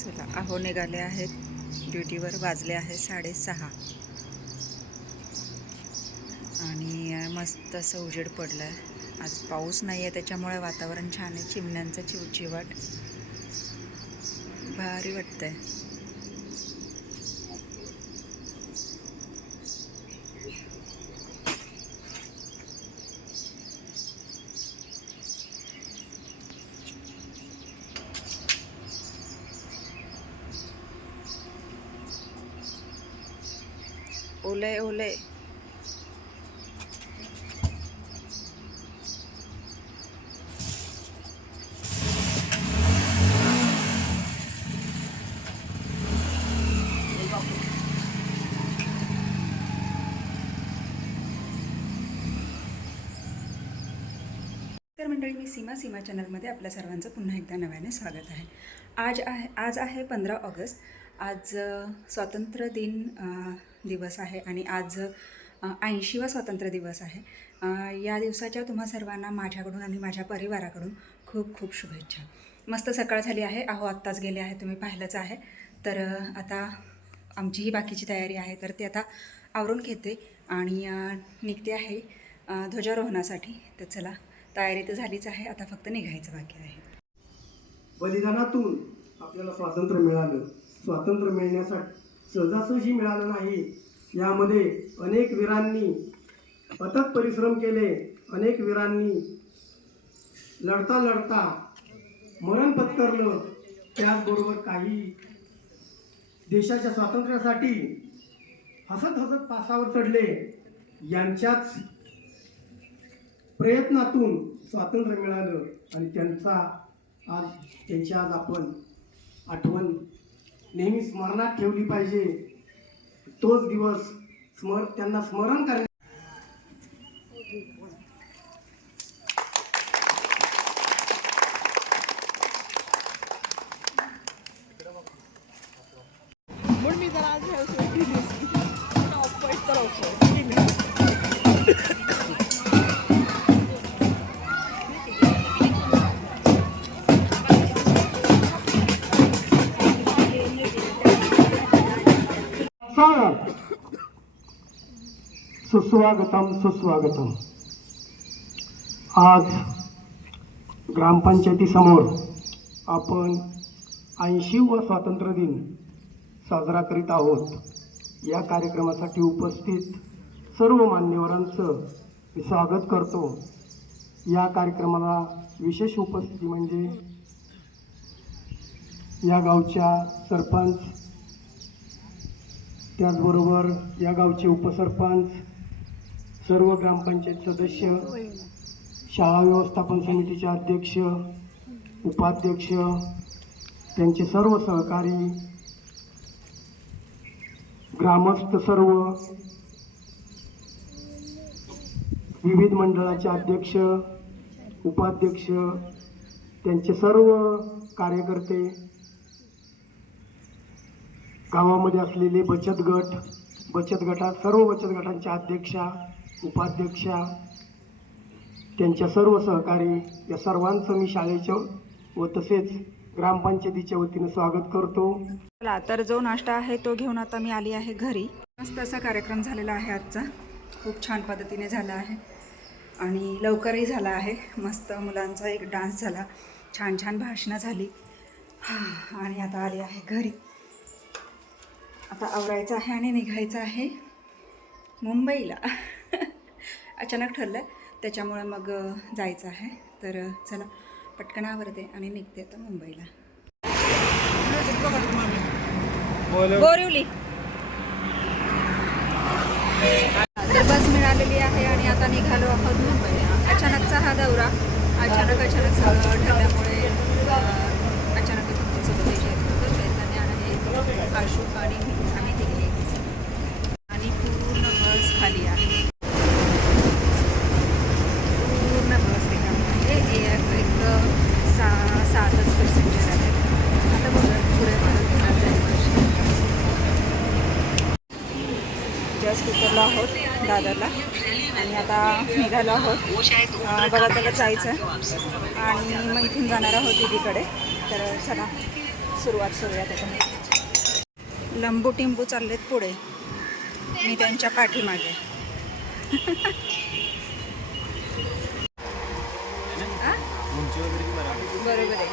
चला आहो निघाले आहेत ड्युटीवर. वाजले आहे 6:30 आणि मस्त असं उजेड पडलं आहे. आज पाऊस नाही आहे त्याच्यामुळे वातावरण छान आहे. चिमण्यांचा चिवचिवाट भारी वाटतंय. ओले ओले तर मंडळी, मी सीमा चॅनलमध्ये आपल्या सर्वांचं पुन्हा एकदा नव्याने स्वागत आहे. आज आहे 15 ऑगस्ट. आज स्वातंत्र्य दिन दिवस आहे आणि आज 80वा स्वातंत्र्य दिवस आहे. या दिवसाच्या तुम्हा सर्वांना माझ्याकडून आणि माझ्या परिवाराकडून खूप खूप शुभेच्छा. मस्त सकाळ झाली आहे. अहो आत्ताच गेले आहे, तुम्ही पाहिलंच आहे. तर आता आमची ही बाकीची तयारी आहे, तर ती आता आवरून घेते आणि निघते आहे ध्वजारोहणासाठी. तर चला, तयारी तर झालीच आहे, आता फक्त निघायचं बाकी आहे. बलिदानातून आपल्याला स्वातंत्र्य मिळालं. स्वातंत्र्य मिळण्यासाठी सहजासहजी मिळालं नाही. यामध्ये अनेक वीरांनी अथक परिश्रम केले. अनेक वीरांनी लढता लढता मरण पत्करलं. त्याचबरोबर काही देशाच्या स्वातंत्र्यासाठी हसत हसत फासावर चढले. यांच्याच प्रयत्नातून स्वातंत्र्य मिळालं आणि त्यांची आज आपण आठवण नेहमी स्मरणात ठेवली पाहिजे. तोच दिवस त्यांना स्मरण करणे. सुस्वागतम सुस्वागतम. आज ग्रामपंचायतीसमोर आपण 80वा स्वातंत्र्य दिन साजरा करीत आहोत. या कार्यक्रमासाठी उपस्थित सर्व मान्यवरांचं मी स्वागत करतो. या कार्यक्रमाला विशेष उपस्थिती म्हणजे या गावच्या सरपंच, त्याचबरोबर या गावचे उपसरपंच, सर्व ग्रामपंचायत सदस्य, शाळा व्यवस्थापन समितीचे अध्यक्ष, उपाध्यक्ष, त्यांचे सर्व सहकारी, ग्रामस्थ, सर्व विविध मंडळाचे अध्यक्ष, उपाध्यक्ष, त्यांचे सर्व कार्यकर्ते, गावामध्ये असलेले बचत गटात सर्व बचत गटांच्या अध्यक्षा, उपाध्यक्षा, त्यांच्या सर्व सहकारी, या सर्वांचं मी शाळेच्या व तसेच ग्रामपंचायतीच्या वतीनं स्वागत करतो. चला, तर जो नाश्ता आहे तो घेऊन आता मी आली आहे घरी. मस्त असा कार्यक्रम झालेला आहे आजचा. खूप छान पद्धतीने झाला आहे आणि लवकरही झाला आहे. मस्त मुलांचा एक डान्स झाला, छान छान भाषणं झाली आणि आता आली आहे घरी. आता आवरायचं आहे आणि निघायचं आहे मुंबईला. अचानक ठरलं त्याच्यामुळे मग जायचं आहे. तर चला, पटकन आवरते आणि निघते आता मुंबईला. बोरिवली तर बस मिळालेली आहे आणि आता निघालो आहोत मुंबईला. अचानकचा हा दौरा, अचानक ठरल्यामुळे अचानक तुमच्यासोबत चैतन्य आहे, आशू आणि आम्ही तिघे आणि पूर्ण बस खाली आहे. पूर्ण बस म्हणजे एक 7च पॅसेंजर आहेत. आता बघा पुढे जस्ट उतरलो आहोत दादरला आणि आता निघालो आहोत बघा त्याला जायचं आणि मग इथून जाणार आहोत दीदीकडे. तर चला सुरुवात करूया त्याच्यामध्ये. लंबू टिंबू चाललेत पुढे, मी त्यांच्या पाठीमागे. आ? बरोबर आहे.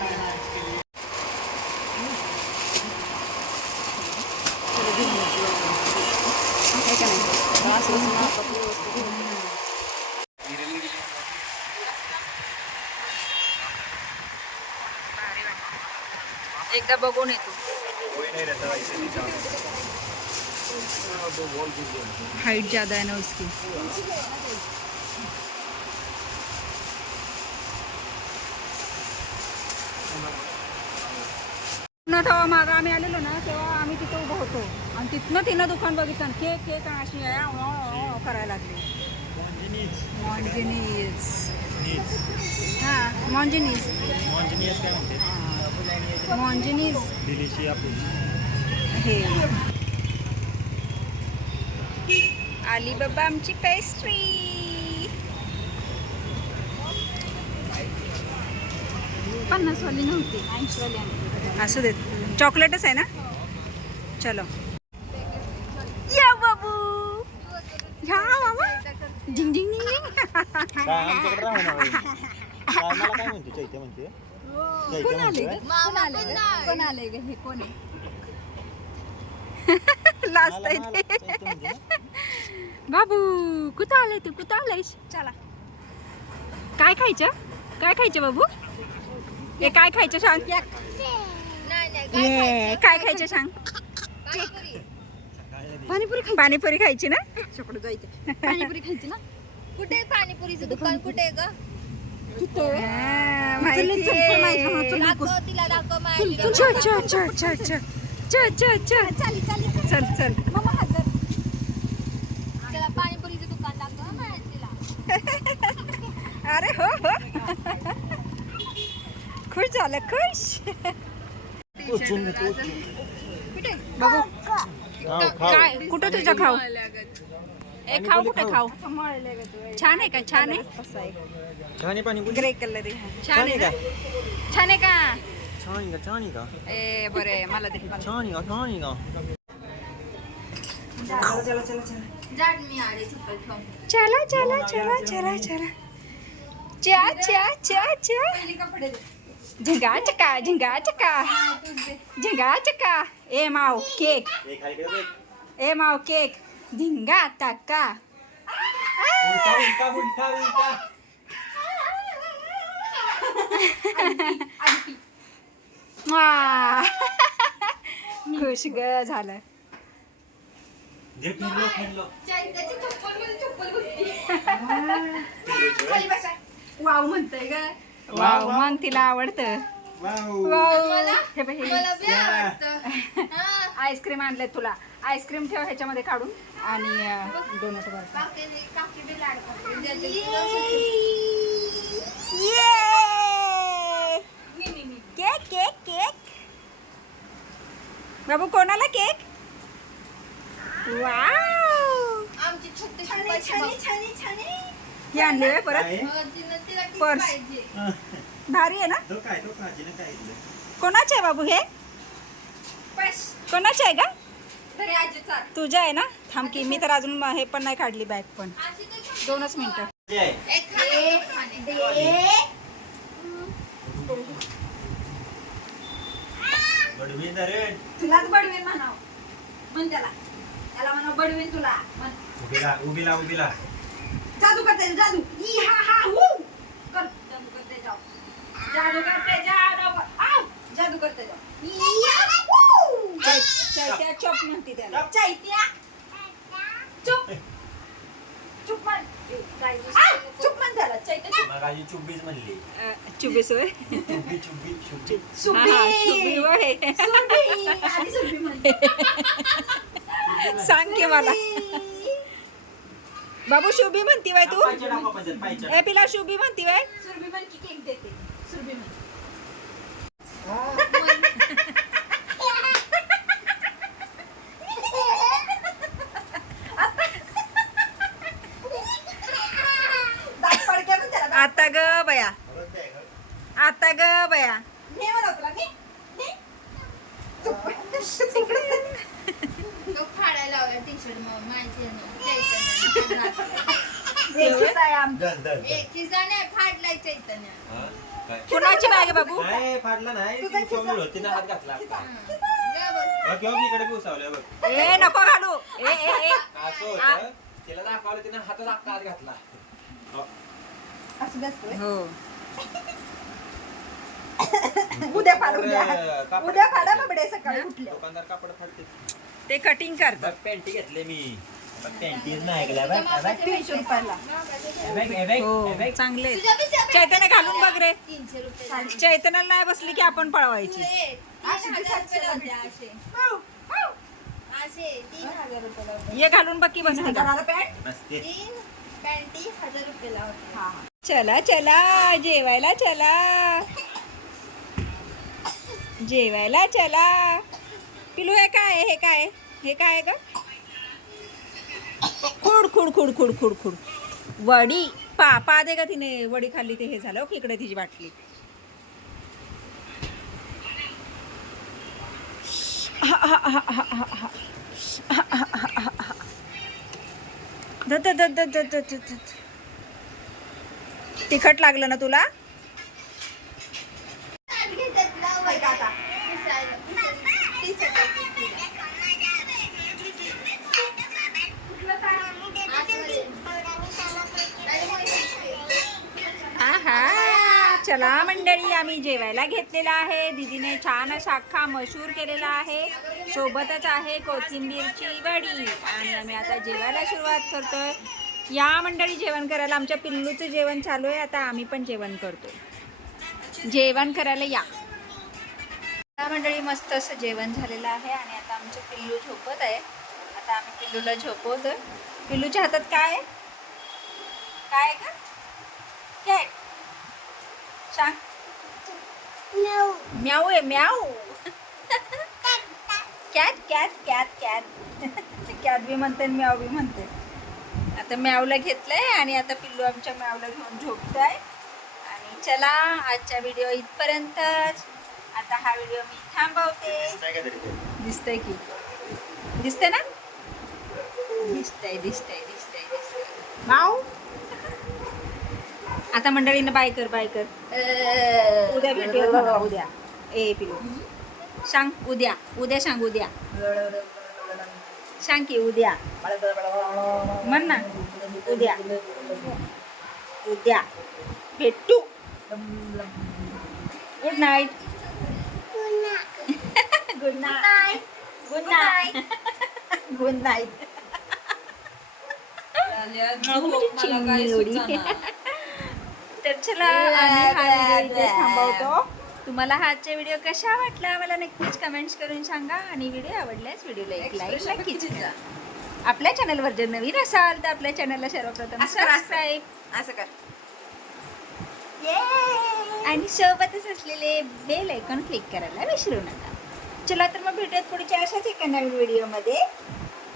हे का नाही? एकदा बघून येतो. हाइट ज़्यादा है ना उसकी. न तेव्हा मागं आम्ही आलेलो ना, तेव्हा आम्ही तिथं उभं होतो आणि तिथनं तिनं दुकान बघितलं. केक केक अशी करायला लागली. मॉन्जिनीज. हां, मॉन्जिनीज. काय म्हणते? मॉन्जिनीज डिलिशिया हे अलीबाबा आमची पेस्ट्री. पन्नासवाली नव्हती, 80वाली आणली. असू देत, चॉकलेटच आहे ना. चलो या बाबू, ह्या बाबा. झिंग झिंग झिंग झिंग. आमच्याकडे राहू ना बाई. मला काय म्हणते? चैत्य म्हणते. कोण आले ग? कोण आले ग? हे कोण आहे? लास्ट आहे ते. बाबू कुठं आलाय तू? कुठं आलायस? चला. काय खायचं? काय खायचं बाबू? हे काय खायचं सांग. ये, काय खायचं सांग. पाणीपुरी खायची. पाणीपुरी खायची ना. तिकडे जायचं. पाणीपुरी खायची ना. कुठे पाणीपुरीचं दुकान कुठे आहे ग? हा, माहिती आहे. दाखव तिला, दाखव माझी. चल चल चल चल चल चल चल चल चल चल. मम्मा हात धर. तिला पाणीपुरीचं दुकान दाखव माझ्या तिला. अरे हो हो, खुश झालं, खुश. बघू काय कुठं तुझं खाऊ. ए खाऊ, कुठं खाऊ. छान आहे का? छान आहे. छान पाणी ग्रे कलर आहे. छान आहे का? छान आहे का? छान का? ए बरं आहे, मला दे. छान का? चला चला चला जाड मी आले चप्पल ठेवून. चला चला चला चला चला. चा चा चा चा. कपडे दे. झिंगा चका, झिंगा चका, झिंगा चका. ए माव केक. ए माव केक. झिंगा टका. खुश ग झालं. चैत्याची चप्पल मध्ये चप्पल घुसली. वाव म्हणतोय ग. वाव, मग तिला आवडतं. वाव. हे बघ, हे मला बी आवडतं. हा. आईस्क्रीम आणले तुला. आईस्क्रीम ठेव ह्याच्यामध्ये काढून आणि डोनट वर. काकी बी लाड करते. Cake cake cake. बाबू कोणाला केक? वाव. आमची छोटी हे आणले होय परत. तिला किती पर्स. पाहिजे? भारी आहे ना. कोणाचे आहे बाबू हे? कोणाचे आहे का? तरी आजीचा. तुझ्या आहे ना. थांब की मी तर अजून हे पण नाही काढली बॅग पण. अशी तर 2च मिनिटं. एक खाणे. तुलाच बडवेन म्हणाव. म्हण त्याला. त्याला म्हणा बडवेन तुला. म्हण. उभीला जादू करते जादू. ई हा हा हू. कर जादू करते जाओ. जादू करते जादू. आव जादू करते जाओ. ई हा हू. चैत्या चॉप म्हणते त्याला. चैत्या. चुप. चुप म्हण. आव, चुप म्हण त्याला. चैत्या चुप. मगाशी 24 म्हणली. चुबीस होय. चुब्बी हा, हा, शुभी होय. सुरभी. आधी सुरभी म्हण. सांग की मला. बाबू शुभी म्हणती बाय तू. ए पिला शुभी म्हणती बाय. सुरभी म्हण की केक देते. सुरभी म्हण. दात पडके म्हण त्याला. आता ग बया, आता ग बया. ने म्हणा तुला ने. ने. तो फाडायला लावला टी शर्ट मग माहिती चैतन्य एकच आहे आमचं. धर धर एक खिसा नाही फाडलाय चैतन्य हा, काय? कुणाची बॅग आहे बाबू? नाही फाडला नाही ती कोमल होती ना हात घातला आता. जा बघ. बघ ह्यो इकडे घुसावलं बघ ए नको घालू. ए ए ए असं होतं तिला दाखवलं तिने हातात अख्खा हात घातला हो. असं नसतोय. हो उद्या फाड उद्या कापड उद्या फाडा फाडते. बाबडे सकाळी उठले. दुकानदार कापड फाडते ते कटिंग बघ करतात. पॅन्टी घेतले मी बघ पॅन्टीज नाही ऐकल्या बघ तुझ्या मापाच्या 300 रुपयाला. हो चांगले आहेत. तुझ्या बिचाऱ्या- चैतन्य घालून बघ रे. 300 रुपये झाले. चैतन्याला नाही बसली की आपण तू पळवायची. ये, 3,000 रुपये लावते असे. असे 3,000 रुपये लावते. ये घालून बघ की बसते का. हजाराला पॅन्ट. नसते 3 पॅन्टी 1,000 रुपये लावते. हा हा. चला चला जेवायला चला. जेवायला चला. पिलू हे काय आहे? हे काय आहे? हे काय आहे ग? खुड खुड खुड खुड खुड खुड वडी. पा दे का तिने वडी खाल्ली ते हे झालं. इकडे तिची बाटली. तिखट लागलं ना तुला? ताट घेतात, लाव बाई काका. पुसायला, पुसायला. 30 रुपये कितीला. कुठलं ताट? आतमध्ये. आहा चला मंडळी आम्ही जेवायला घेतलेला आहे. दीदीने छान असा अख्खा मशूर केलेला आहे. सोबतच आहे कोथिंबीरची वडी. आणि आम्ही आता जेवायला सुरुवात करतोय. या मंडळी जेवण करायला. आमच्या पिल्लूचं जेवण चालू आहे. आता आम्ही पण जेवण करतो. जेवण करायला या. या मंडळी मस्त असं जेवण झालेलं आहे. आणि आता आमचे पिल्लू झोपत आहे. आता आम्ही पिल्लूला झोपवतोय. पिल्लूच्या हातात काय आहे? काय आहे का? कॅट. सांग. म्याऊ आहे म्याऊ. Cat cat cat cat. Cat बी म्हणते आणि म्याऊ बी म्हणते. आता म्याऊला घेतलंय आणि आता पिल्लू आमच्या म्याऊला घेऊन झोपत आहे. आणि चला आजचा व्हिडिओ इथपर्यंतच. आता हा व्हिडिओ मी थांबवते. काय काय तरी ते. दिसतंय की? दिसतंय ना? दिसतंय दिसतंय दिसतंय दिसतंय. माऊ आता मंडळीनं बाय कर बाय कर. उद्या भेटूयात मला उद्या. ए पिलू सांग उद्या. उद्या सांग उद्या. सांग की उद्या म्हण ना. उद्या उद्या भेटू. Good night. Good night. Good night. Good night. तर चला आम्ही हा व्हिडिओ इथेच थांबवतो. तुम्हाला हा आजचा व्हिडिओ कसा वाटला मला नक्कीच कमेंट्स करून सांगा. आणि व्हिडिओ आवडल्यास व्हिडिओला एक लाईक नक्कीच करा. आपल्या चॅनलवर जर नवीन असाल तर आपल्या चॅनलला सर्वप्रथम सबस्क्राईब असं कर. आणि सोबतच असलेले बेल आयकॉन क्लिक करायला विसरू नका. चला तर मग भेटूयात पुढच्या अशाच एका नवीन व्हिडिओमध्ये.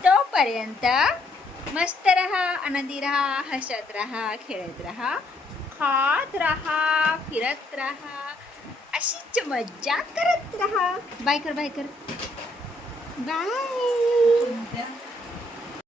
तोपर्यंत मस्त रहा, आनंदी रहा, हसत रहा, खेळत रहा, खात रहा, फिरत रहा, अशीच मज्जा करत रहा. बाय कर बाय कर. बाय.